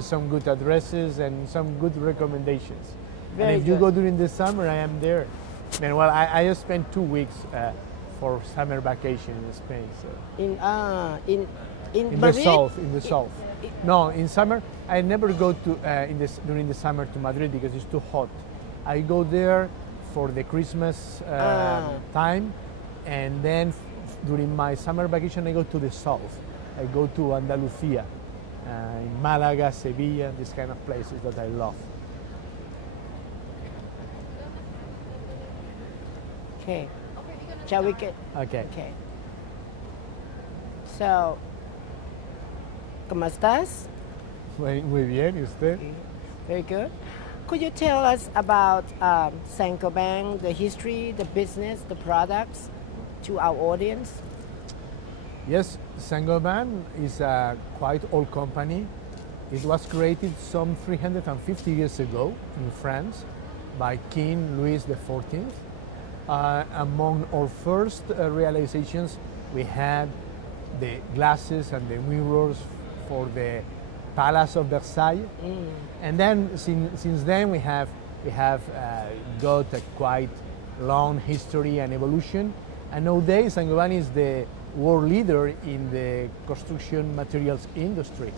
some good addresses and some good recommendations. Very and if you good. go during the summer, I am there. And well, I just spent 2 weeks for summer vacation in Spain. So In in the Madrid? south, in the south. No, in summer I never go to during the summer to Madrid because it's too hot. I go there for the Christmas time, and then during my summer vacation I go to the south. I go to Andalusia, in Malaga, Sevilla, these kind of places that I love. Okay. Shall we get? Okay. Okay. So, ¿cómo estás? Muy bien, ¿y usted? Very good. Could you tell us about Saint-Gobain, the history, the business, the products to our audience? Yes, Saint-Gobain is a quite old company. It was created some 350 years ago in France by King Louis XIV. Among our first realizations, we had the glasses and the mirrors for the Palace of Versailles. And then since then we have got a quite long history and evolution. And nowadays Saint-Gobain is the world leader in the construction materials industry.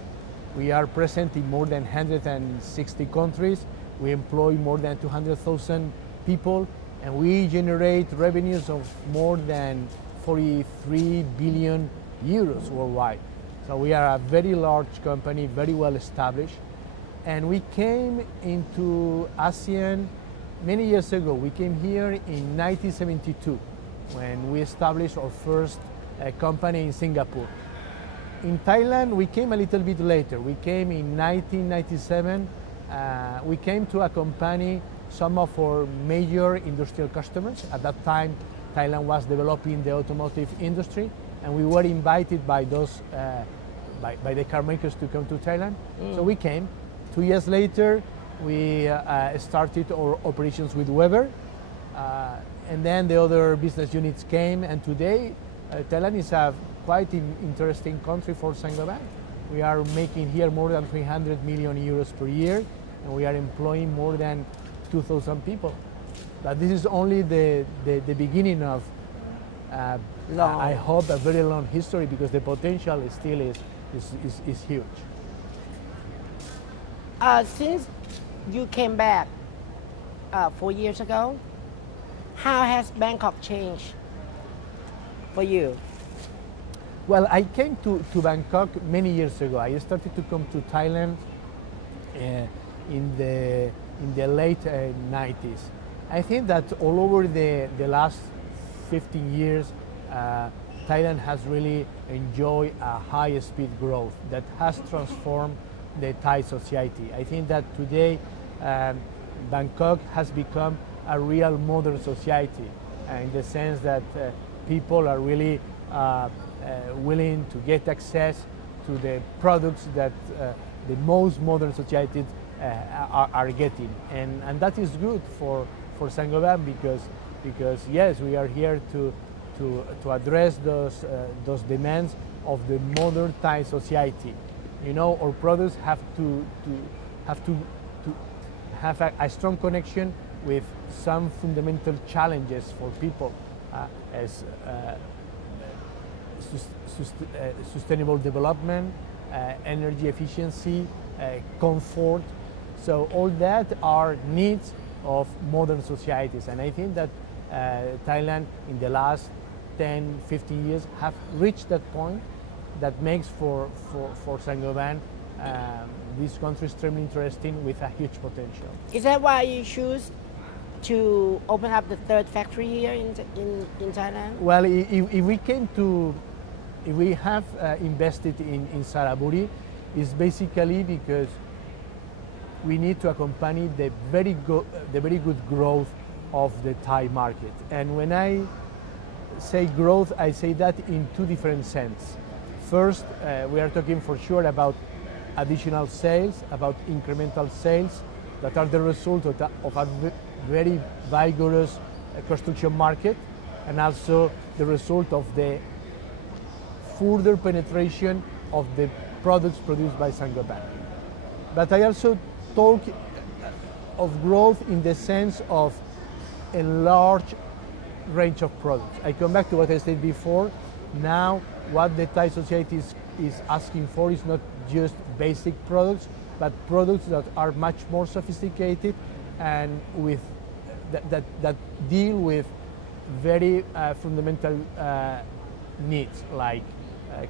We are present in more than 160 countries. We employ more than 200,000 people, and we generate revenues of more than 43 billion euros worldwide. So we are a very large company, very well established. And we came into ASEAN many years ago. We came here in 1972 when we established our first company in Singapore. In Thailand, we came a little bit later. We came in 1997. We came to accompany some of our major industrial customers. At that time, Thailand was developing the automotive industry, and we were invited by those by the car makers to come to Thailand. So we came. 2 years later, we started our operations with Weber, and then the other business units came. And today, Thailand is a quite interesting country for Saint-Gobain. We are making here more than 300 million euros per year, and we are employing more than 2,000 people. But this is only the beginning of, I hope, a very long history, because the potential still is huge. Since you came back 4 years ago, how has Bangkok changed for you? Well, I came to Bangkok many years ago. I started to come to Thailand in the late 90s. I think that all over the last 15 years, Thailand has really enjoyed a high-speed growth that has transformed the Thai society. I think that today Bangkok has become a real modern society, in the sense that people are really willing to get access to the products that the most modern societies are getting, and that is good for Saint-Gobain, because yes, we are here to address those demands of the modern Thai society. You know, our products have to have a strong connection with some fundamental challenges for people, as sustainable development, energy efficiency, comfort. So all that are needs of modern societies, and I think that Thailand in the last 10, 15 years have reached that point that makes for Saint-Gobain this country extremely interesting with a huge potential. Is that why you choose to open up the third factory here in Thailand? Well, if we have invested in Saraburi, it's basically because we need to accompany the very good growth of the Thai market. And when I say growth, I say that in two different senses. First, we are talking for sure about additional sales, about incremental sales that are the result of a very vigorous construction market, and also the result of the further penetration of the products produced by Saint-Gobain. but I also talk of growth in the sense of a large range of products. I come back to what I said before. Now, what the Thai society is asking for is not just basic products, but products that are much more sophisticated and with that deal with very fundamental needs like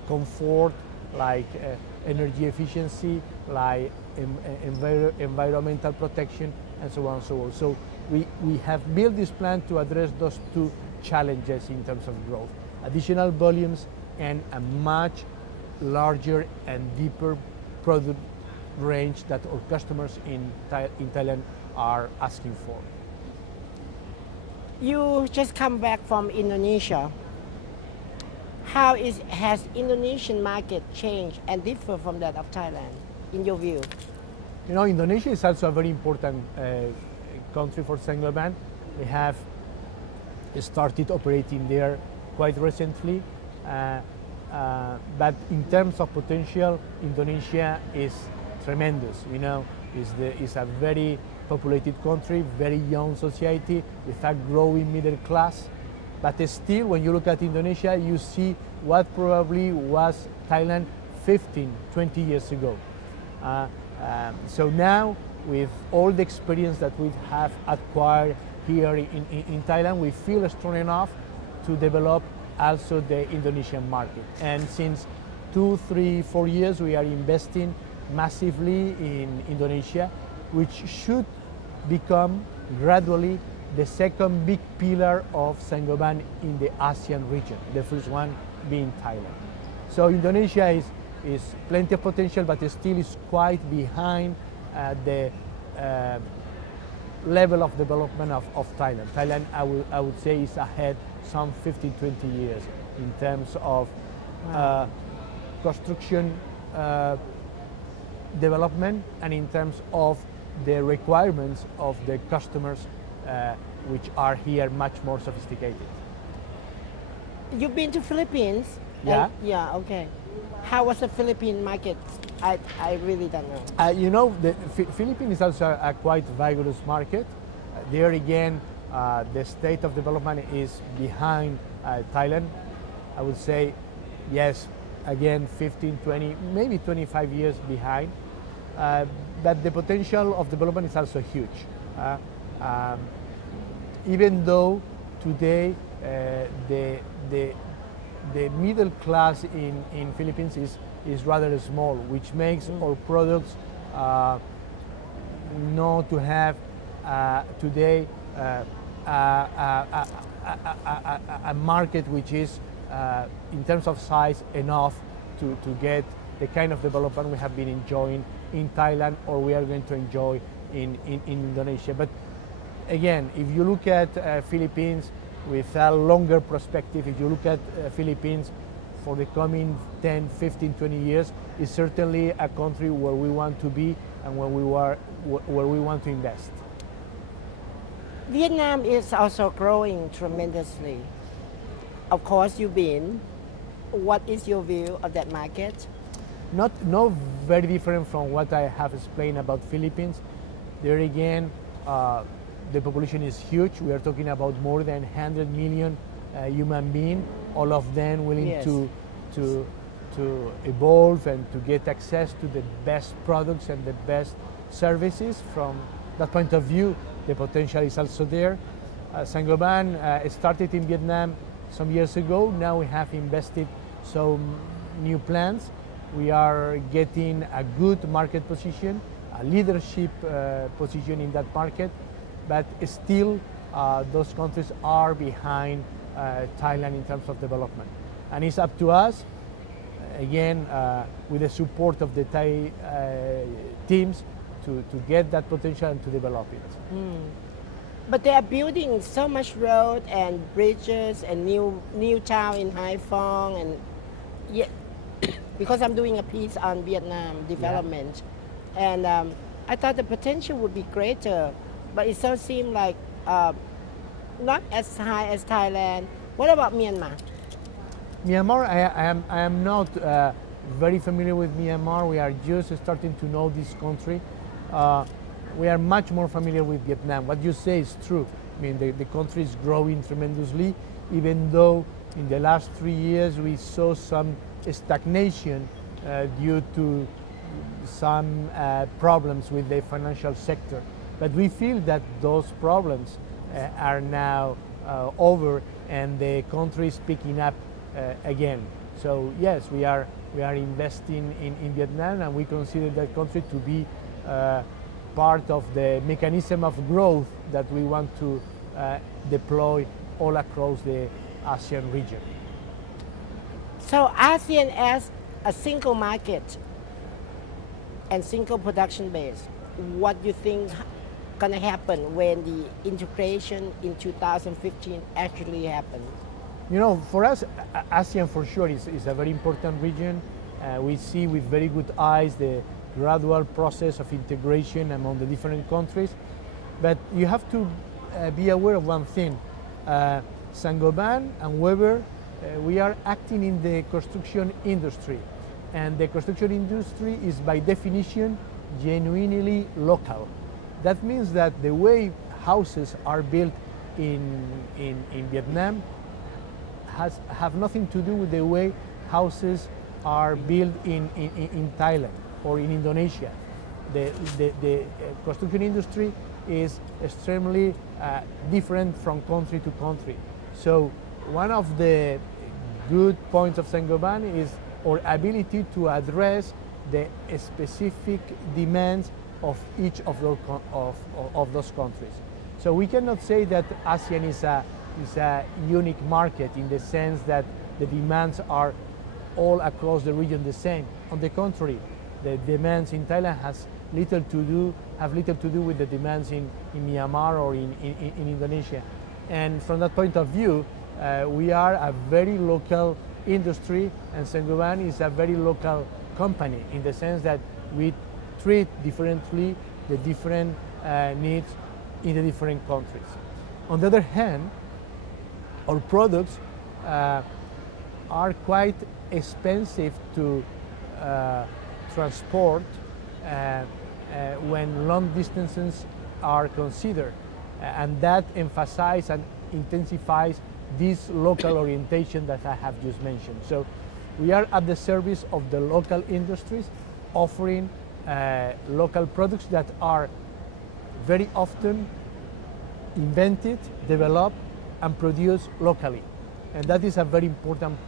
comfort, like energy efficiency, like environmental protection, and so on and so on. So we have built this plan to address those two challenges in terms of growth: additional volumes and a much larger and deeper product range that our customers in Thailand are asking for. You just come back from Indonesia. Has Indonesian market changed and differ from that of Thailand, in your view? You know, Indonesia is also a very important country for Saint-Gobain. We have started operating there quite recently, but in terms of potential, Indonesia is tremendous. You know, it's a very populated country, very young society with a growing middle class. But still, when you look at Indonesia, you see what probably was Thailand 15, 20 years ago. So now, with all the experience that we have acquired here in Thailand, we feel strong enough to develop also the Indonesian market. And since 2, 3, 4 years, we are investing massively in Indonesia, which should become gradually the second big pillar of Saint-Gobain in the ASEAN region, the first one being Thailand. So Indonesia is plenty of potential, but it still is quite behind the level of development of Thailand. Thailand, I would say, is ahead some 15, 20 years in terms of construction development and in terms of the requirements of the customers, which are here much more sophisticated. You've been to Philippines? Yeah. Yeah, okay. How was the Philippine market? I really don't know. You know, the Philippines is also a quite vigorous market. There again, the state of development is behind Thailand. I would say, yes, again, 15, 20, maybe 25 years behind. But the potential of development is also huge. Even though today the middle class in Philippines is rather small, which makes our products not to have today a market which is in terms of size enough to get the kind of development we have been enjoying in Thailand or we are going to enjoy in Indonesia. But again, if you look at Philippines with a longer perspective, if you look at Philippines for the coming 10, 15, 20 years, it's certainly a country where we want to be and where we want to invest. Vietnam is also growing tremendously. Of course, you've been. What is your view of that market? Not very different from what I have explained about Philippines. There again, the population is huge. We are talking about more than 100 million human beings, all of them willing Yes. to evolve and to get access to the best products and the best services. From that point of view, the potential is also there. Saint-Gobain started in Vietnam some years ago. Now we have invested some new plants. We are getting a good market position, a leadership position in that market, but still those countries are behind Thailand in terms of development. And it's up to us, again, with the support of the Thai teams, to get that potential and to develop it. But they are building so much road and bridges and new town in Hai Phong, and yeah, because I'm doing a piece on Vietnam development, and I thought the potential would be greater, but it still seemed like not as high as Thailand. What about Myanmar? Myanmar, I am not very familiar with Myanmar. We are just starting to know this country. We are much more familiar with Vietnam. What you say is true. I mean, the country is growing tremendously, even though in the last 3 years we saw some stagnation due to some problems with the financial sector. But we feel that those problems are now over and the country is picking up again. So yes, we are investing in Vietnam, and we consider that country to be part of the mechanism of growth that we want to deploy all across the ASEAN region. So ASEAN as a single market and single production base, what do you think gonna happen when the integration in 2015 actually happens? You know, for us, ASEAN for sure is a very important region. We see with very good eyes the gradual process of integration among the different countries. But you have to be aware of one thing. Saint-Gobain and Weber, we are acting in the construction industry. And the construction industry is by definition genuinely local. That means that the way houses are built in Vietnam have nothing to do with the way houses are built in Thailand or in Indonesia. The construction industry is extremely different from country to country. So one of the good points of Saint-Gobain is our ability to address the specific demands of each of those countries. So we cannot say that ASEAN is a unique market in the sense that the demands are all across the region the same. On the contrary, the demands in Thailand have little to do with the demands in Myanmar or in Indonesia. And from that point of view, we are a very local industry, and Saint-Gobain is a very local company in the sense that we treat differently the different needs in the different countries. On the other hand, our products are quite expensive to transport when long distances are considered, and that emphasizes and intensifies this local orientation that I have just mentioned. So we are at the service of the local industries, offering local products that are very often invented, developed, and produced locally. And that is a very important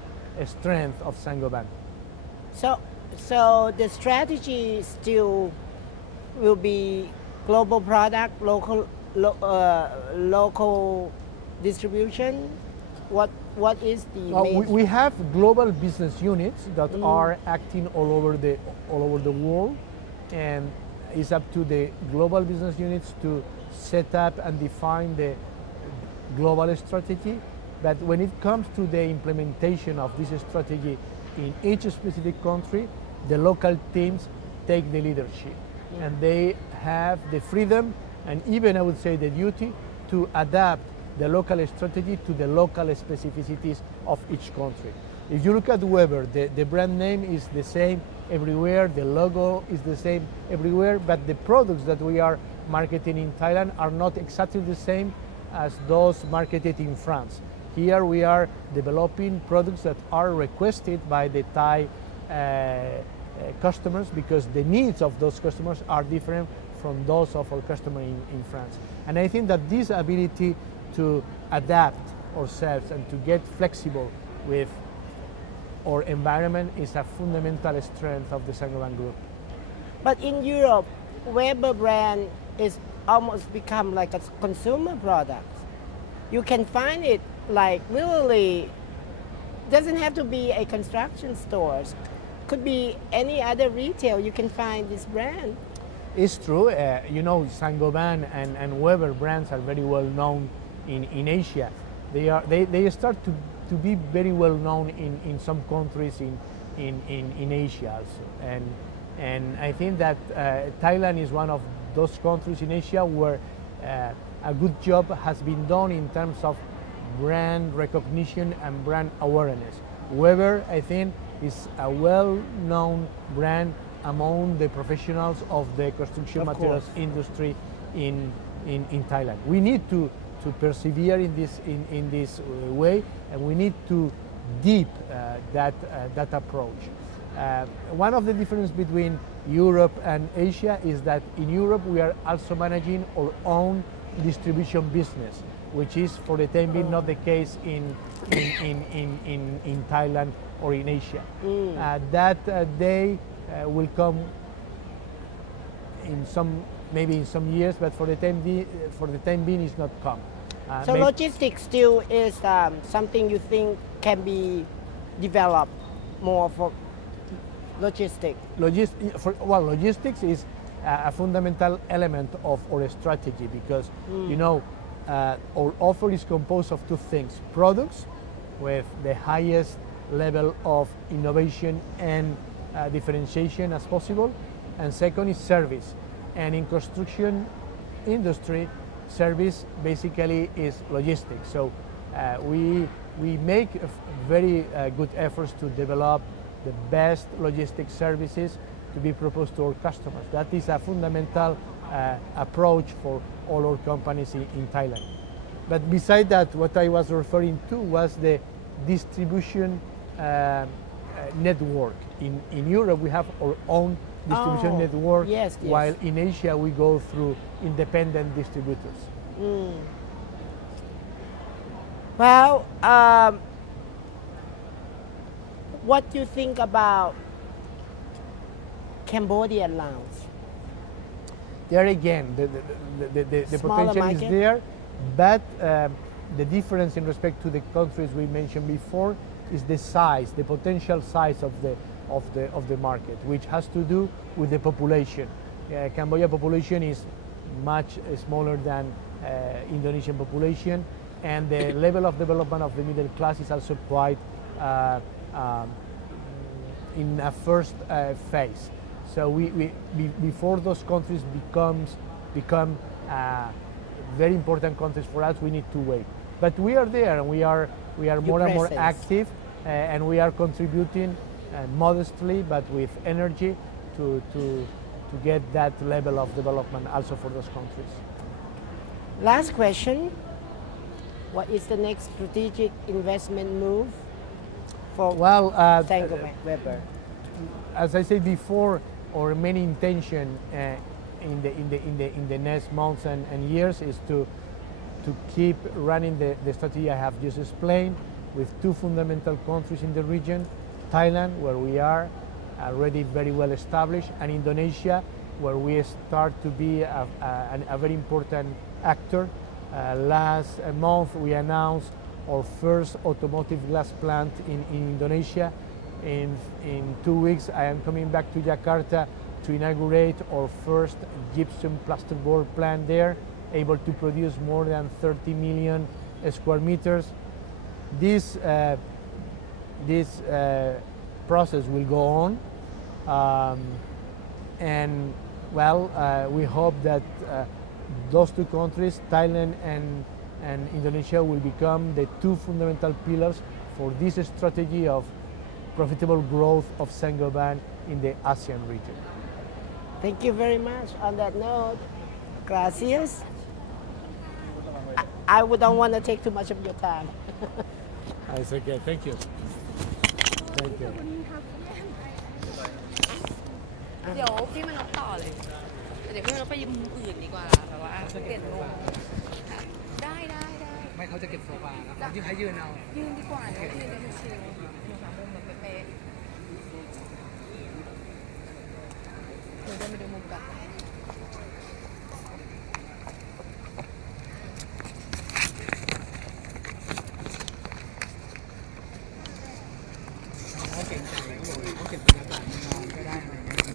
strength of Saint-Gobain. So the strategy still will be global product, local distribution. What is the main? We have global business units that are acting all over the world, and it's up to the global business units to set up and define the global strategy. But when it comes to the implementation of this strategy in each specific country, the local teams take the leadership, and they have the freedom and even I would say the duty to adapt the local strategy to the local specificities of each country. If you look at Weber, the brand name is the same everywhere, the logo is the same everywhere, but the products that we are marketing in Thailand are not exactly the same as those marketed in France. Here we are developing products that are requested by the Thai customers because the needs of those customers are different from those of our customer in France. And I think that this ability to adapt ourselves and to get flexible with our environment is a fundamental strength of the Saint-Gobain Group. But in Europe, Weber brand is almost become like a consumer product. You can find it like literally, doesn't have to be a construction stores. Could be any other retail, you can find this brand. It's true, you know, Saint-Gobain and Weber brands are very well known in Asia. They start to be very well known in some countries in Asia also. And I think that Thailand is one of those countries in Asia where a good job has been done in terms of brand recognition and brand awareness. Weber, I think, is a well-known brand among the professionals of the construction Of materials course. industry in Thailand. We need to persevere in this way, and we need to deep that approach. One of the differences between Europe and Asia is that in Europe we are also managing our own distribution business, which is for the time being not the case in Thailand or in Asia. That day will come maybe in some years, but for the time being it's not come. So logistics still is something you think can be developed more for logistics. Logistics is a fundamental element of our strategy because our offer is composed of two things: products with the highest level of innovation and differentiation as possible, and second is service. And in construction industry, service basically is logistics. So we make very good efforts to develop the best logistics services to be proposed to our customers. That is a fundamental approach for all our companies in Thailand. But beside that, what I was referring to was the distribution network. In Europe, we have our own distribution network, yes. while in Asia, we go through independent distributors. Well, what do you think about Cambodian lounge? There again, the Smaller potential market? is there, but the difference in respect to the countries we mentioned before is the size, the potential size of the market, which has to do with the population. Cambodia population is much smaller than Indonesian population, and the level of development of the middle class is also quite in a first phase. So before those countries become very important countries for us, we need to wait. But we are there, and we are more and more active, and we are contributing modestly but with energy to get that level of development also for those countries. Last question. What is the next strategic investment move for Saint-Gobain Weber? As I said before, our main intention in the next months and years is to keep running the strategy I have just explained with two fundamental countries in the region: Thailand, where we are already very well established, and Indonesia, where we start to be a very important actor. Last month we announced our first automotive glass plant in Indonesia. In 2 weeks I am coming back to Jakarta to inaugurate our first gypsum plasterboard plant there, able to produce more than 30 million square meters. This process will go on, and we hope that those two countries, Thailand and Indonesia, will become the two fundamental pillars for this strategy of profitable growth of Saint-Gobain in the ASEAN region. Thank you very much. On that note, gracias. I don't want to take too much of your time. It's okay. Thank you. Thank you. เดี๋ยวพี่มารับต่อเลย เดี๋ยวพี่มารับไปยืมมุมอื่นดีกว่าแบบว่าเปลี่ยนมุมค่ะได้ ไม่เขาจะเก็บโซฟาแล้วที่ให้ยืนเอา ยืนดีกว่าเดี๋ยวยืนจะชิลๆหนูหามุมแบบเป๊ะๆเดี๋ยวเดินไปดูมุมกัน